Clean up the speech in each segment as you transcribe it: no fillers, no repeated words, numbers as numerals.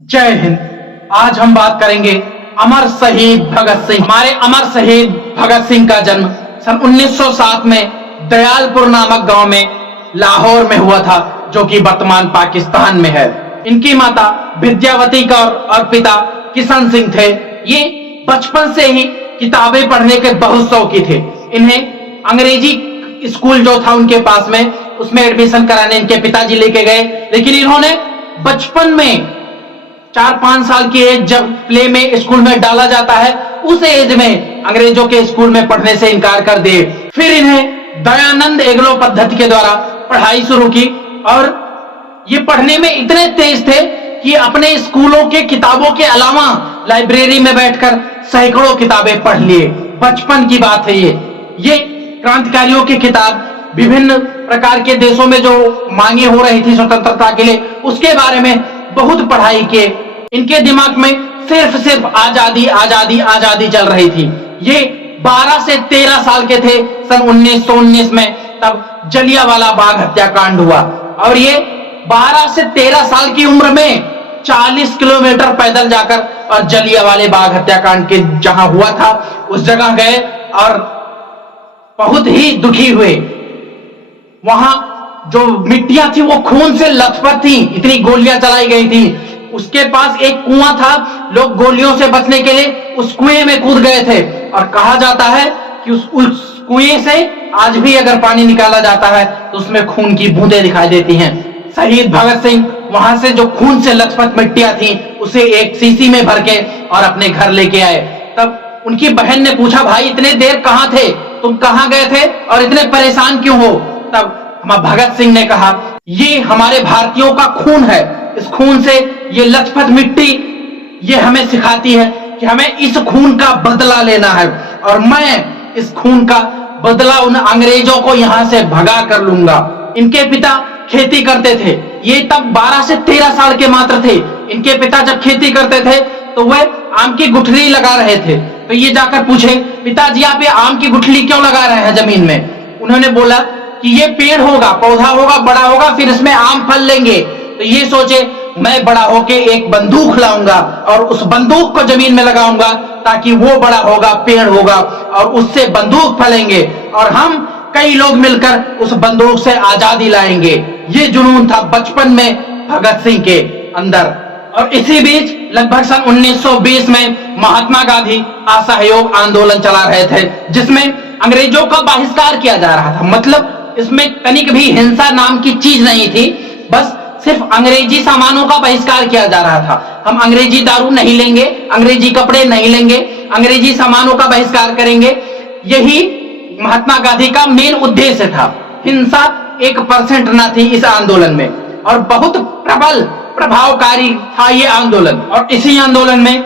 जय हिंद। आज हम बात करेंगे अमर शहीद भगत सिंह। हमारे अमर शहीद भगत सिंह का जन्म सन 1907 में दयालपुर नामक गांव में लाहौर में हुआ था, जो कि वर्तमान पाकिस्तान में है। इनकी माता विद्यावती कौर और पिता किशन सिंह थे। ये बचपन से ही किताबें पढ़ने के बहुत शौकी थे। इन्हें अंग्रेजी स्कूल जो था उनके पास में, उसमें एडमिशन कराने इनके पिताजी लेके गए, लेकिन इन्होंने बचपन में 4-5 साल की एज जब प्ले में स्कूल में डाला जाता है, उस एज में अंग्रेजों के स्कूल में पढ़ने से इनकार कर दिए। फिर इन्हें दयानंद एग्लो पद्धति के द्वारा पढ़ाई शुरू की और ये पढ़ने में इतने तेज थे कि अपने स्कूलों के किताबों के अलावा लाइब्रेरी में बैठकर सैकड़ों किताबें पढ़ लिए। बचपन की बात है ये क्रांतिकारियों की किताब, विभिन्न प्रकार के देशों में जो मांगे हो रही थी स्वतंत्रता के लिए, उसके बारे में बहुत पढ़ाई किए। इनके दिमाग में सिर्फ आजादी आजादी आजादी चल रही थी। ये 12 से 13 साल के थे सन 1919 में, तब जलियांवाला बाग हत्याकांड हुआ और ये 12 से 13 साल की उम्र में 40 किलोमीटर पैदल जाकर और जलियांवाले बाग हत्याकांड के जहां हुआ था उस जगह गए और बहुत ही दुखी हुए। वहां जो मिट्टियां थी वो खून से लथपथ थी, इतनी गोलियां चलाई गई थी। उसके पास एक कुआं था, लोग गोलियों से बचने के लिए उस कुएं में कूद गए थे और कहा जाता है कि उस कुएं से आज भी अगर पानी निकाला जाता है तो उसमें खून की बूंदें दिखाई देती हैं। शहीद भगत सिंह वहां से जो खून से लथपथ मिट्टियां थी उसे एक शीशी में भर के और अपने घर लेके आए। तब उनकी बहन ने पूछा, भाई इतने देर कहां थे, तुम कहां गए थे और इतने परेशान क्यों हो? तब भगत सिंह ने कहा, ये हमारे भारतीयों का खून है। इस खून से ये लथपथ मिट्टी ये हमें सिखाती है कि हमें इस खून का बदला लेना है और मैं इस खून का बदला उन अंग्रेजों को यहां से भगा कर लूंगा। इनके पिता खेती करते थे। ये तब 12 से 13 साल के मात्र थे। इनके पिता जब खेती करते थे तो वह आम की गुठली लगा रहे थे। तो ये जाकर पूछे, पिताजी आप ये आम की गुठली क्यों लगा रहे हैं जमीन में? उन्होंने बोला कि ये पेड़ होगा, पौधा होगा, बड़ा होगा, फिर इसमें आम फल लेंगे। तो ये सोचे, मैं बड़ा होके एक बंदूक लाऊंगा और उस बंदूक को जमीन में लगाऊंगा ताकि वो बड़ा होगा, पेड़ होगा और उससे बंदूक फलेंगे और हम कई लोग मिलकर उस बंदूक से आजादी लाएंगे। ये जुनून था बचपन में भगत सिंह के अंदर। और इसी बीच लगभग सन 1920 में महात्मा गांधी असहयोग आंदोलन चला रहे थे, जिसमें अंग्रेजों का बहिष्कार किया जा रहा था। मतलब इसमें तनिक भी हिंसा नाम की चीज नहीं थी, बस सिर्फ अंग्रेजी सामानों का बहिष्कार किया जा रहा था। हम अंग्रेजी दारू नहीं लेंगे, अंग्रेजी कपड़े नहीं लेंगे, अंग्रेजी सामानों का बहिष्कार करेंगे। यही महात्मा गांधी का मेन उद्देश्य था। हिंसा 1% न थी इस आंदोलन में और बहुत प्रबल प्रभावकारी था ये आंदोलन। और इसी आंदोलन में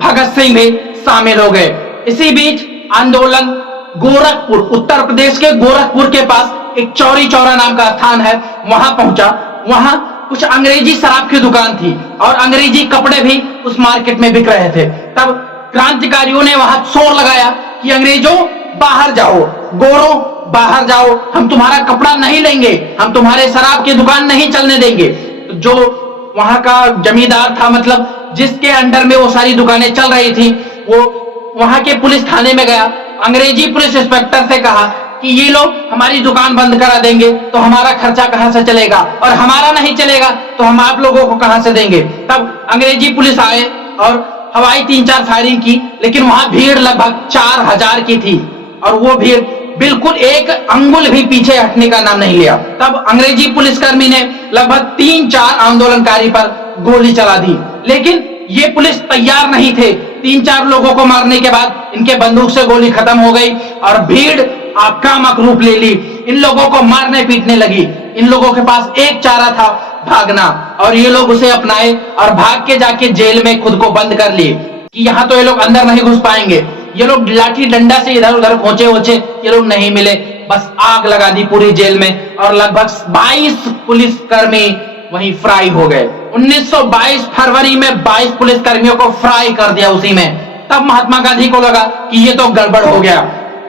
भगत सिंह भी शामिल हो गए। इसी बीच आंदोलन गोरखपुर, उत्तर प्रदेश के गोरखपुर के पास एक चौरी चौरा नाम का स्थान है, वहां पहुंचा। वहां कुछ अंग्रेजी शराब की दुकान थी और अंग्रेजी कपड़े भी उस मार्केट में बिक रहे थे। तब क्रांतिकारियों ने वहां शोर लगाया कि अंग्रेजों बाहर जाओ, गोरों बाहर जाओ, हम तुम्हारा कपड़ा नहीं लेंगे, हम तुम्हारे शराब की दुकान नहीं चलने देंगे। तो जो वहां का जमींदार था, मतलब जिसके अंडर में वो सारी दुकानें चल रही थी, वो वहां के पुलिस थाने में गया। अंग्रेजी पुलिस इंस्पेक्टर से कहा कि ये लोग हमारी दुकान बंद करा देंगे तो हमारा खर्चा कहां से चलेगा, और हमारा नहीं चलेगा तो हम आप लोगों को कहां से देंगे। तब अंग्रेजी पुलिस आए और हवाई 3-4 फायरिंग की, लेकिन वहां भीड़ लगभग 4000 की थी और वो भीड़ बिल्कुल एक अंगुल भी पीछे हटने का नाम नहीं लिया। तब अंग्रेजी पुलिसकर्मी ने लगभग 3-4 आंदोलनकारी पर गोली चला दी, लेकिन ये पुलिस तैयार नहीं थे। 3-4 लोगों को मारने के बाद इनके बंदूक से गोली खत्म हो गई और भीड़ आक्रामक रूप ले ली। इन लोगों को मारने पीटने लगी। इन लोगों के पास एक चारा था, भागना, और ये लोग उसे अपनाए और भाग के जाके जेल में खुद को बंद कर लिए कि यहाँ तो ये लोग अंदर नहीं घुस पाएंगे। ये लोग लाठी डंडा से इधर उधर पहुंचे, ये लोग नहीं मिले, बस आग लगा दी पूरी जेल में और लगभग 22 पुलिसकर्मी वहीं फ्राई हो गए। 1922 फरवरी में 22 पुलिसकर्मियों को फ्राई कर दिया उसी में। तब महात्मा गांधी को लगा कि ये तो गड़बड़ हो गया।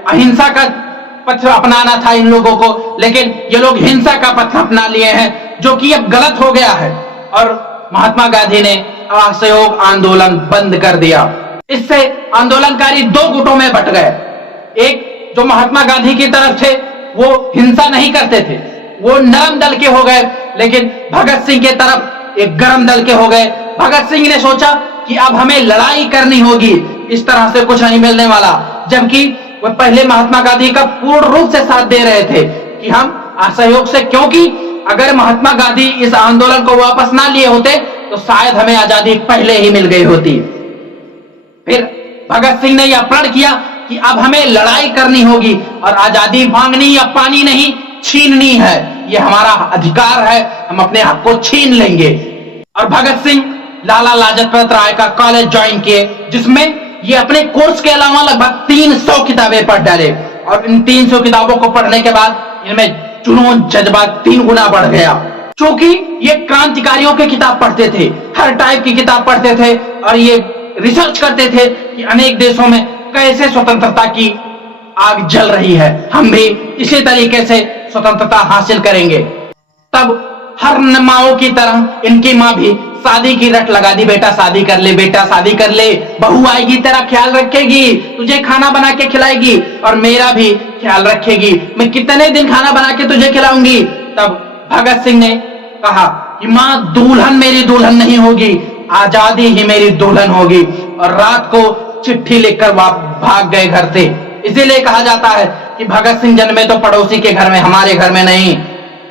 अहिंसा का पथ अपनाना था इन लोगों को, लेकिन ये लोग हिंसा का पथ अपना लिए हैं, जो कि अब गलत हो गया है। और महात्मा गांधी ने असहयोग आंदोलन बंद कर दिया। इससे आंदोलनकारी दो गुटों में बट गए। एक जो महात्मा गांधी की तरफ थे वो हिंसा नहीं करते थे, वो नरम दल के हो गए, लेकिन भगत सिंह के तरफ एक गरम दल के हो गए। भगत सिंह ने सोचा कि अब हमें लड़ाई करनी होगी, इस तरह से कुछ नहीं मिलने वाला। जबकि वह पहले महात्मा गांधी का पूर्ण रूप से साथ दे रहे थे कि हम असहयोग से, क्योंकि अगर महात्मा गांधी इस आंदोलन को वापस ना लिए होते तो शायद हमें आजादी पहले ही मिल गई होती। फिर भगत सिंह ने यह प्रण किया कि अब हमें लड़ाई करनी होगी और आजादी मांगनी या पानी नहीं, छीननी है। यह हमारा अधिकार है, हम अपने हक को छीन लेंगे। और भगत सिंह लाला लाजपत राय का कॉलेज ज्वाइन किए, जिसमें ये अपने कोर्स के अलावा लगभग 300 किताबें पढ़ डाले। और इन 300 किताबों को पढ़ने के बाद इनमें जुनून जज्बा 3 गुना बढ़ गया। क्योंकि ये क्रांतिकारियों की किताब पढ़ते थे, हर टाइप की किताब पढ़ते थे और ये रिसर्च करते थे कि अनेक देशों में कैसे स्वतंत्रता की आग जल रही है, हम भी इसी तरीके से स्वतंत्रता हासिल करेंगे। तब हर माओ की तरह इनकी माँ भी शादी की रट लगा दी, बेटा शादी कर ले, बेटा शादी कर ले, बहू आएगी तेरा ख्याल रखेगी, तुझे खाना बना के खिलाएगी और मेरा भी ख्याल रखेगी, मैं कितने दिन खाना बना के तुझे खिलाऊंगी। तब भगत सिंह ने कहा कि माँ दुल्हन मेरी दुल्हन नहीं होगी, आजादी ही मेरी दुल्हन होगी। और रात को चिट्ठी लिखकर भाग गए घर से। इसीलिए कहा जाता है कि भगत सिंह जन्मे तो पड़ोसी के घर में, हमारे घर में नहीं,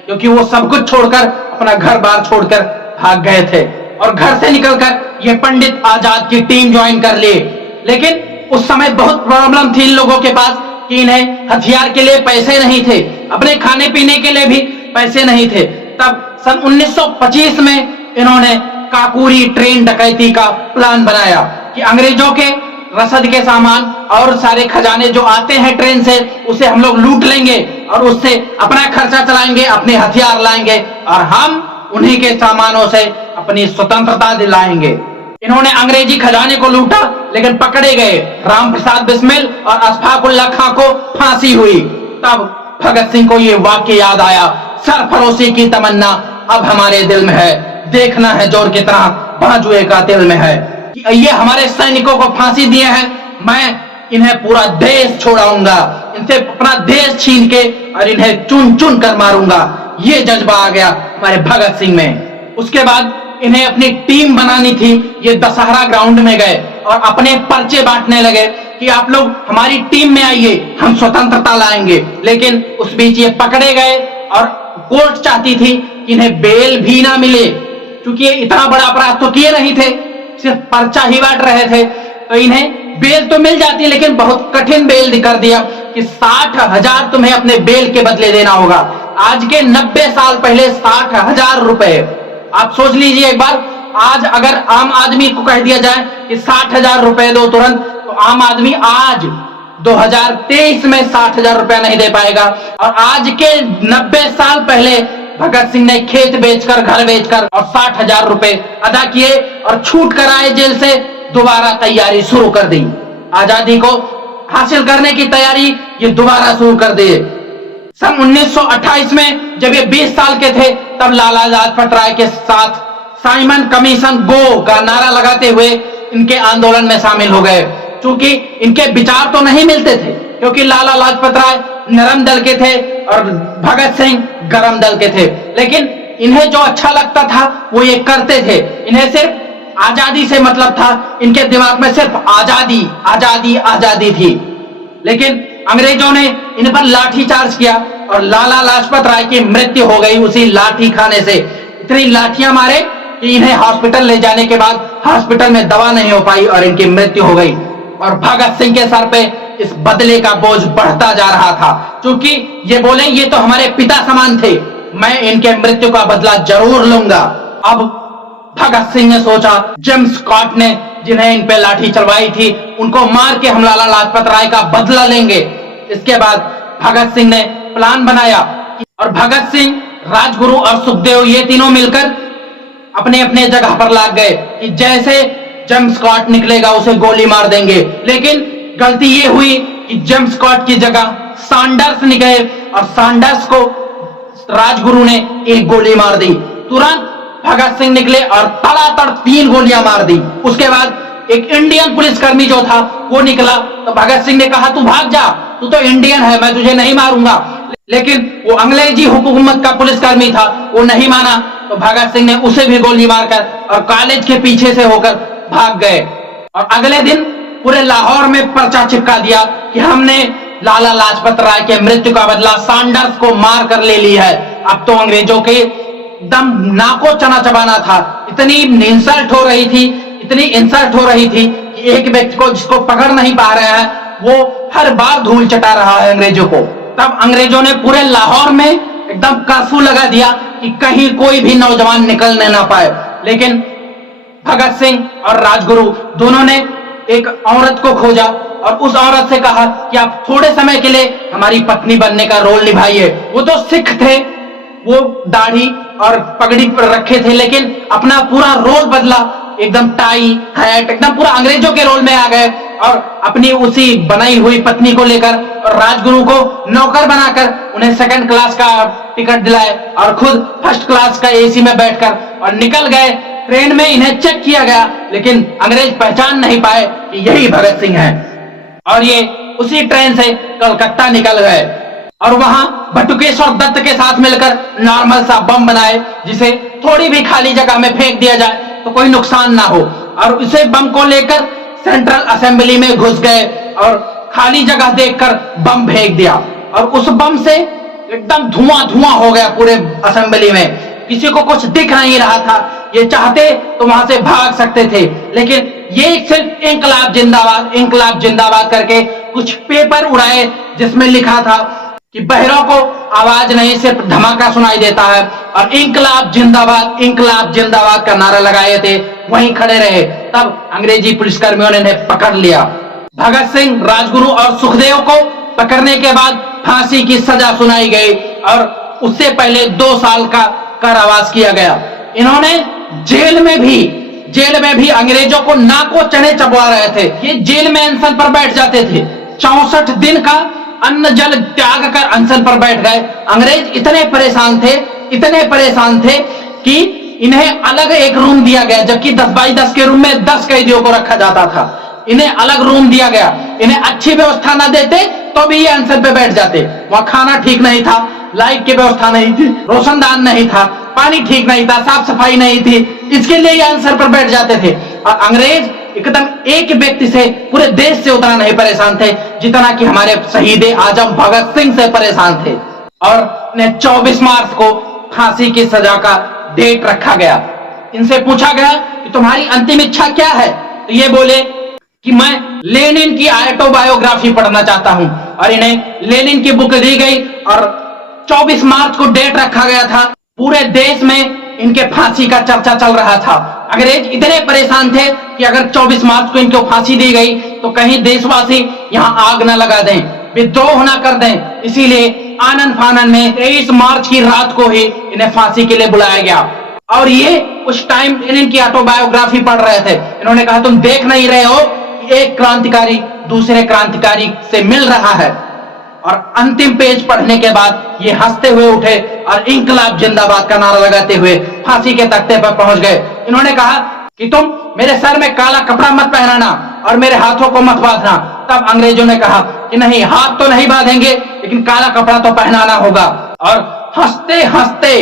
क्योंकि वो सब कुछ छोड़कर, अपना घर बार छोड़कर भाग गए थे और घर से निकलकर ये पंडित आजाद की टीम ज्वाइन कर लिए। लेकिन उस समय बहुत प्रॉब्लम थी इन लोगों के पास कि इन्हें हथियार के लिए पैसे नहीं थे, अपने खाने पीने के लिए भी पैसे नहीं थे। तब सन 1925 में इन्होंने काकोरी ट्रेन डकैती का प्लान बनाया कि अंग्रेजों के रसद के सामान और सारे खजाने जो आते हैं ट्रेन से, उसे हम लोग लूट लेंगे और उससे अपना खर्चा चलाएंगे, अपने हथियार लाएंगे और हम उन्हीं के सामानों से अपनी स्वतंत्रता दिलाएंगे। इन्होंने अंग्रेजी खजाने को लूटा, लेकिन पकड़े गए। राम प्रसाद बिस्मिल और अशफाक उल्लाह खां को फांसी हुई। तब भगत सिंह को ये वाक्य याद आया, सरफरोशी की तमन्ना अब हमारे दिल में है, देखना है जोर कितना बाजुए का दिल में है। कि ये हमारे सैनिकों को फांसी दिए हैं, मैं इन्हें पूरा देश छोड़ाऊंगा, इनसे अपना देश छीन के और इन्हें चुन चुन कर मारूंगा। ये जज्बा आ गया हमारे भगत सिंह में। उसके बाद इन्हें अपनी टीम बनानी थी। ये दशहरा ग्राउंड में गए और अपने पर्चे बांटने लगे कि आप लोग हमारी टीम में आइए, हम स्वतंत्रता लाएंगे। लेकिन उस बीच ये पकड़े गए और कोर्ट चाहती थी कि इन्हें बेल भी ना मिले, क्योंकि ये इतना बड़ा अपराध तो किए नहीं थे, सिर्फ पर्चा ही बांट रहे थे। तो इन्हें बेल तो मिल जाती, लेकिन बहुत कठिन बेल कर दिया कि 60,000 तुम्हें अपने बेल के बदले देना होगा। आज के 90 साल पहले 60,000 रुपए, आप सोच लीजिए एक बार, आज अगर आम आदमी को कह दिया जाए कि 60,000 रुपए दो तुरंत, तो आम आदमी आज 2023 में 60,000 रुपया नहीं दे पाएगा। और आज के 90 साल पहले भगत सिंह ने खेत बेचकर, घर बेचकर और 60,000 रुपए अदा किए और छूट कर आए जेल से, दोबारा तैयारी शुरू कर दी। आजादी को हासिल करने की तैयारी ये दोबारा शुरू कर दी। सन 1928 में जब ये 20 साल के थे, तब लाला लाजपत राय के साथ साइमन कमीशन गो का नारा लगाते हुए इनके आंदोलन में शामिल हो गए। क्योंकि इनके विचार तो नहीं मिलते थे, क्योंकि लाला लाजपत राय नरम दल के थे और भगत सिंह गरम दल के थे। लेकिन इन्हें जो अच्छा लगता था वो ये करते थे। इन्हें सिर्फ आजादी से मतलब था, इनके दिमाग में सिर्फ आजादी आजादी आजादी थी। लेकिन अंग्रेजों ने इन पर लाठी चार्ज किया और लाला लाजपत राय की मृत्यु हो गई उसी लाठी खाने से। इतनी लाठियां मारे कि इन्हें हॉस्पिटल ले जाने के बाद हॉस्पिटल में दवा नहीं हो पाई और इनकी मृत्यु हो गई। और भगत सिंह के सर पे इस बदले का बोझ बढ़ता जा रहा था, क्योंकि ये बोले ये तो हमारे पिता समान थे, मैं इनके मृत्यु का बदला जरूर लूंगा। अब भगत सिंह ने सोचा, जेम्स स्कॉट ने जिन्हें इन पे लाठी चलवाई थी उनको मार के हम लाला लाजपत राय का बदला लेंगे। इसके बाद भगत सिंह ने प्लान बनाया और भगत सिंह, राजगुरु और सुखदेव ये तीनों मिलकर अपने अपने जगह पर लाग गए कि जैसे जेम्स स्कॉट निकलेगा उसे गोली मार देंगे। लेकिन गलती ये हुई कि जेम्स स्कॉट की जगह सैंडर्स निकले और सैंडर्स को राजगुरु ने एक गोली मार दी। तुरंत भगत सिंह निकले और तड़ातड़ 3 गोलियां मार दी। उसके बाद एक इंडियन पुलिसकर्मी जो था वो निकला, तो भगत सिंह ने कहा तू भाग जा, तू तो इंडियन है, मैं तुझे नहीं मारूंगा। लेकिन वो अंग्रेजी हुकूमत का पुलिसकर्मी था, वो नहीं माना, तो भगत सिंह ने उसे भी गोली मारकर और कॉलेज के पीछे से होकर भाग गए। और अगले दिन पूरे लाहौर में पर्चा चिपका दिया कि हमने लाला लाजपत राय के मृत्यु का बदला सैंडर्स को मार कर ले ली है। अब तो अंग्रेजों के एकदम नाको चना चबाना था। इतनी इंसल्ट हो रही थी, इतनी इंसल्ट हो रही थी कि एक व्यक्ति को जिसको पकड़ नहीं पा रहे हैं वो हर बार धूल चटा रहा है अंग्रेजों को। तब अंग्रेजों ने पूरे लाहौर में एकदम कर्फ्यू लगा दिया कि कहीं कोई भी नौजवान निकलने ना पाए। लेकिन भगत सिंह और राजगुरु दोनों ने एक औरत को खोजा और उस औरत से कहा कि आप थोड़े समय के लिए हमारी पत्नी बनने का रोल निभाइए। वो तो सिख थे, वो दाढ़ी और पगड़ी पर रखे थे, लेकिन अपना पूरा रोल बदला, एकदम टाई हैट, एकदम पूरा अंग्रेजों के रोल में आ गए और अपनी उसी बनाई हुई पत्नी को लेकर और राजगुरु को नौकर बनाकर उन्हें 2nd क्लास का टिकट दिलाए और खुद 1st क्लास का एसी में बैठकर और निकल गए। ट्रेन में इन्हें चेक किया गया, लेकिन अंग्रेज पहचान नहीं पाए कि यही भगत सिंह हैं। और ये उसी ट्रेन से कलकत्ता निकल गए और वहां बटुकेश्वर दत्त के साथ मिलकर नॉर्मल सा बम बनाए, जिसे थोड़ी भी खाली जगह में फेंक दिया जाए तो कोई नुकसान ना हो। और उसे बम को लेकर सेंट्रल असेंबली में घुस गए और खाली जगह देखकर बम फेंक दिया और उस बम से एकदम धुआं धुआं हो गया पूरे असेंबली में। किसी को कुछ दिख नहीं रहा था। ये चाहते तो वहां से भाग सकते थे, लेकिन ये सिर्फ इंकलाब जिंदाबाद करके कुछ पेपर उड़ाए जिसमें लिखा था कि बहरों को आवाज नहीं सिर्फ धमाका सुनाई देता है, और इंकलाब जिंदाबाद का नारा लगाए थे, वहीं खड़े रहे। तब अंग्रेजी पुलिसकर्मियों ने इन्हें पकड़ लिया। भगत सिंह, राजगुरु और सुखदेव को पकड़ने के बाद फांसी की सजा सुनाई गई और उससे पहले 2 साल का कारावास किया गया। इन्होंने जेल में भी अंग्रेजों को नाको चने चबवा रहे थे। ये जेल में अनशन पर बैठ जाते थे। 64 दिन का अन्न जल त्याग कर अनशन पर बैठ गए। अंग्रेज इतने परेशान थे कि इन्हें अलग एक रूम दिया गया, जबकि 10x10 के रूम में 10 कैदियों को रखा जाता था। इन्हें अलग रूम दिया गया। इन्हें अच्छी व्यवस्था ना देते तो भी ये अनशन पे बैठ जाते। वहां खाना ठीक नहीं था, लाइट की व्यवस्था नहीं थी, रोशनदान नहीं था, पानी ठीक नहीं था, साफ सफाई नहीं थी, इसके लिए ये अनशन पर बैठ जाते थे। और अंग्रेज एकदम एक व्यक्ति से, पूरे देश से उतना नहीं परेशान थे जितना कि हमारे शहीद आजम भगत सिंह से परेशान थे। और इन्हें 24 मार्च को फांसी की सजा का डेट रखा गया। इनसे पूछा गया कि तुम्हारी अंतिम इच्छा क्या है, तो ये बोले कि मैं लेनिन की ऑटोबायोग्राफी पढ़ना चाहता हूं। और इन्हें लेनिन की बुक दी गई और 24 मार्च को डेट रखा गया था। पूरे देश में इनके फांसी का चर्चा चल रहा था। अंग्रेज इतने परेशान थे कि अगर 24 मार्च को इनको फांसी दी गई तो कहीं देशवासी यहां आग न लगा दें, विद्रोह न कर दें। इसीलिए आनन फानन में 23 मार्च की रात को ही इन्हें फांसी के लिए बुलाया गया। और ये उस टाइम इनकी ऑटोबायोग्राफी पढ़ रहे थे। इन्होंने कहा तुम देख नहीं रहे हो कि एक क्रांतिकारी दूसरे क्रांतिकारी से मिल रहा है। और अंतिम पेज पढ़ने के बाद ये हंसते हुए उठे और इंकलाब जिंदाबाद का नारा लगाते हुए फांसी के तख्ते पर पहुंच गए। इन्होंने कहा कि तुम मेरे सर में काला कपड़ा मत पहनाना और मेरे हाथों को मत बांधना। तब अंग्रेजों ने कहा कि नहीं, हाथ तो नहीं बांधेंगे, लेकिन काला कपड़ा तो पहनाना होगा। और हंसते हंसते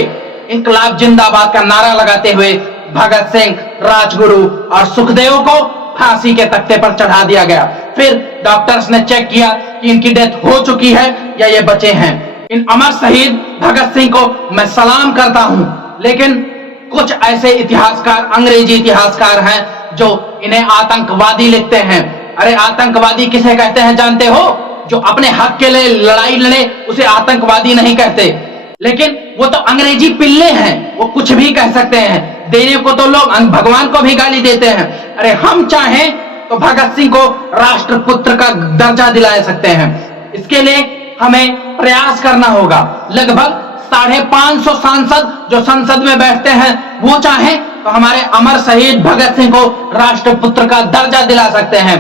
इंकलाब जिंदाबाद का नारा लगाते हुए भगत सिंह, राजगुरु और सुखदेव को फांसी के तख्ते पर चढ़ा दिया गया। फिर डॉक्टर्स ने चेक किया कि इनकी डेथ हो चुकी है या ये बचे हैं। इन अमर शहीद भगत सिंह को मैं सलाम करता हूं, लेकिन कुछ ऐसे इतिहासकार, अंग्रेजी इतिहासकार हैं जो इन्हें आतंकवादी लिखते हैं। अरे आतंकवादी किसे कहते हैं जानते हो? जो अपने हक के लिए लड़ाई लड़े उसे आतंकवादी नहीं कहते। लेकिन वो तो अंग्रेजी पिल्ले हैं, वो कुछ भी कह सकते हैं। देने को तो लोग भगवान को भी गाली देते हैं। अरे हम चाहें तो भगत सिंह को राष्ट्रपुत्र का दर्जा दिला सकते हैं। इसके लिए हमें प्रयास करना होगा। लगभग 550 सांसद जो संसद में बैठते हैं वो चाहें तो हमारे अमर शहीद भगत सिंह को राष्ट्रपुत्र का दर्जा दिला सकते हैं।